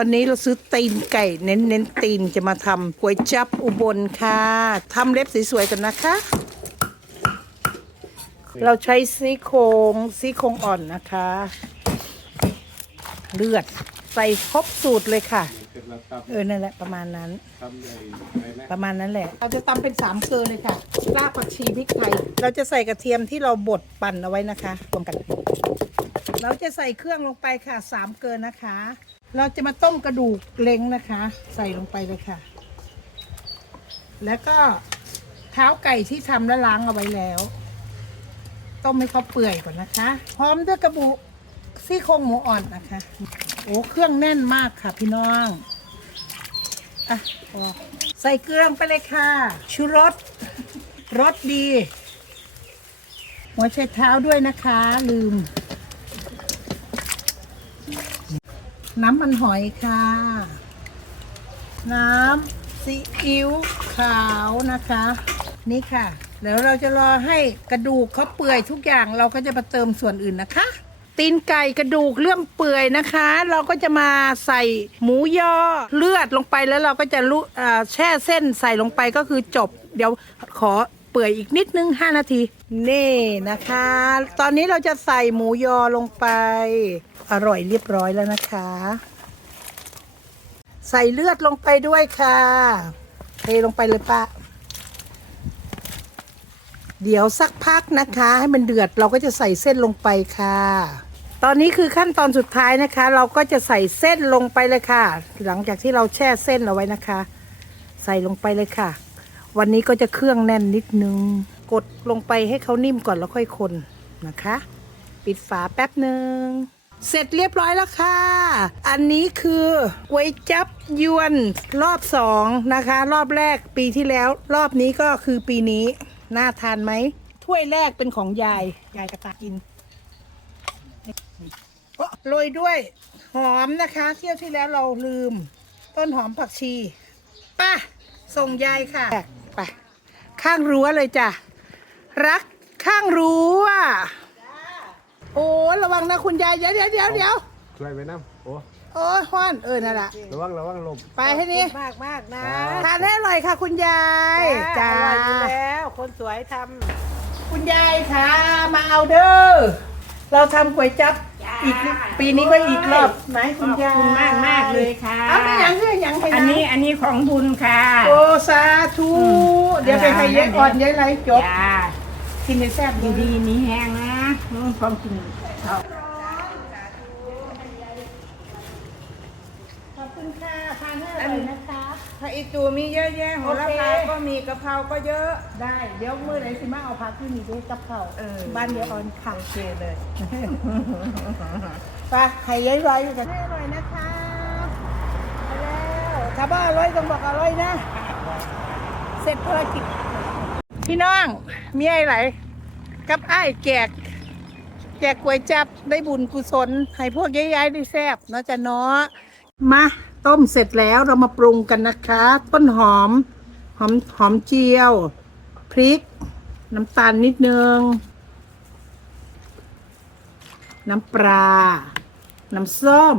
วันนี้เราซื้อตีนไก่เน้นเน้นตีนจะมาทำก๋วยจับอุบลค่ะทำเล็บสวยๆกันนะคะ เราใช้ซี่โครงซี่โครงอ่อนนะคะ เลือดใส่ครบสูตรเลยค่ะเสร็จ แล้วครับเออนั่นแหละประมาณนั้นทำใหญ่อะไรนะประมาณนั้นแหละ เราจะตำเป็นสามเกลือเลยค่ะรากผักชีพริกไทยเราจะใส่กระเทียมที่เราบดปั่นเอาไว้นะคะรวมกัน เราจะใส่เครื่องลงไปค่ะสามเกลือนะคะ เราจะมาต้มกระดูกเล้งนะคะ ใส่ลงไปเลยค่ะ แล้วก็เท้าไก่ที่ทำและล้างเอาไว้แล้ว ต้มให้เขาเปื่อยก่อนนะคะ พร้อมด้วยกระบุซี่โครงหมูอ่อนนะคะ โอ้เครื่องแน่นมากค่ะพี่น้อง อะพอใส่เกลือลงไปเลยค่ะ ชูรส รสดี หัวไชเท้าด้วยนะคะ ลืม น้ำมันหอยค่ะ น้ำซีอิ๊วขาวนะคะ นี่ค่ะ เดี๋ยวเราจะรอให้กระดูกเขาเปื่อยทุกอย่างเราก็จะมาเติมส่วนอื่นนะคะ ตีนไก่กระดูกเลื่อมเปื่อยนะคะ เราก็จะมาใส่หมูยอเลือดลงไปแล้วเราก็จะลุ่อแช่เส้นใส่ลงไปก็คือจบ เดี๋ยวขอเปื่อยอีกนิดนึง 5 นาที นี่นะคะ ตอนนี้เราจะใส่หมูยอลงไป อร่อยเรียบร้อยแล้วนะคะ ใส่เลือดลงไปด้วยค่ะเทลงไปเลยป้าเดี๋ยวสักพักนะคะ ให้มันเดือดเราก็จะใส่เส้นลงไปค่ะ ตอนนี้คือขั้นตอนสุดท้ายนะคะ เราก็จะใส่เส้นลงไปเลยค่ะ หลังจากที่เราแช่เส้นเอาไว้นะคะ ใส่ลงไปเลยค่ะ วันนี้ก็จะเครื่องแน่นนิดนึง กดลงไปให้เขานิ่มก่อนแล้วค่อยคนนะคะ ปิดฝาแป๊บหนึ่งเสร็จเรียบร้อยแล้วค่ะ อันนี้คือก๋วยจับยวนรอบสองนะคะ รอบแรกปีที่แล้ว รอบนี้ก็คือปีนี้ น่าทานไหม ถ้วยแรกเป็นของยาย ยายกระตากิน โอ๊ะโรยด้วยหอมนะคะ เที่ยวที่แล้วเราลืม ต้นหอมผักชีไป่ะส่งยายค่ะไปข้างรั้วเลยจ้ะ รักข้างรั้วโอ้ระวังนะคุณยายเดี๋ยวเดี๋ยวเดี๋ยวเดี๋ยวช่วยไว้น้ำโอ้โอ้ยฮ้อนเออนั่นแหละระวังระวังลมไปให้นี่มากมากๆนะทานให้อร่อยค่ะ คุณยายจ้าจ้าอร่อยอยู่แล้ว คนสวยทคุณยายค่ะมาเอาเด้อ เราทำก๋วยจับอีกปีนี้ก็อีกรอบไหนำคุณยายขอบคุณมากมากๆเลยค่ะ เอาไปยังเพื่อยังให้อันนี้อันนี้ของบุญค่ะ โอ้สาธุเดี๋ยวไปให้ยายอ่อนยายไรจบจ้า กินในแซ่บอยู่ดีมีแห้งนะอืมความกินเขา ขอบ คุณค่ะทานให้อร่อยนะคะ ถ้าอีตูมีเยอะแยะโหระพาโอเค ก็มีกะเพราก็เยอะ ได้ เดี๋ยวมื้อไหนสิมาเอาพักที่มีด้วยกับเขาวเออ บ้านยายอ่อนค่ะโอเคเลยไปให้ยายไรอยู่กันให้อร่อยนะคะไปแล้วถ้าบ้าอร่อยต้องบอกอร่อยนะ เสร็จภารกิจ พี่น้อง มีอะไรกับไอ้ายแจก แจกก๋วยจับได้บุญกุศล ให้พวกย้ายๆได้แซ่บเนาะจ้ะเนาะมา ต้มเสร็จแล้วเรามาปรุงกันนะคะ ต้นหอม หอมหอมเจียว พริก น้ำตาลนิดนึง น้ำปลา น้ำส้ม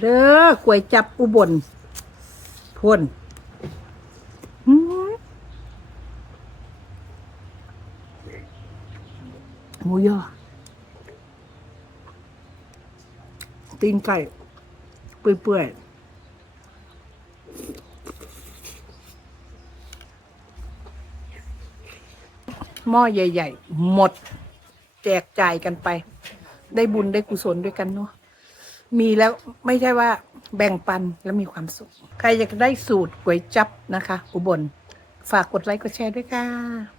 เด้อกล้วยจับอุบลพ่นหมูยอ ตีนไก่เปื่อยๆหม้อใหญ่ ๆ หมด แจกจ่ายกันไป ได้บุญได้กุศลด้วยกันเนาะมีแล้วไม่ใช่ว่าแบ่งปันแล้วมีความสุข ใครอยากได้สูตรก๋วยจับนะคะ อุบล ฝากกดไลค์กดแชร์ด้วยค่ะ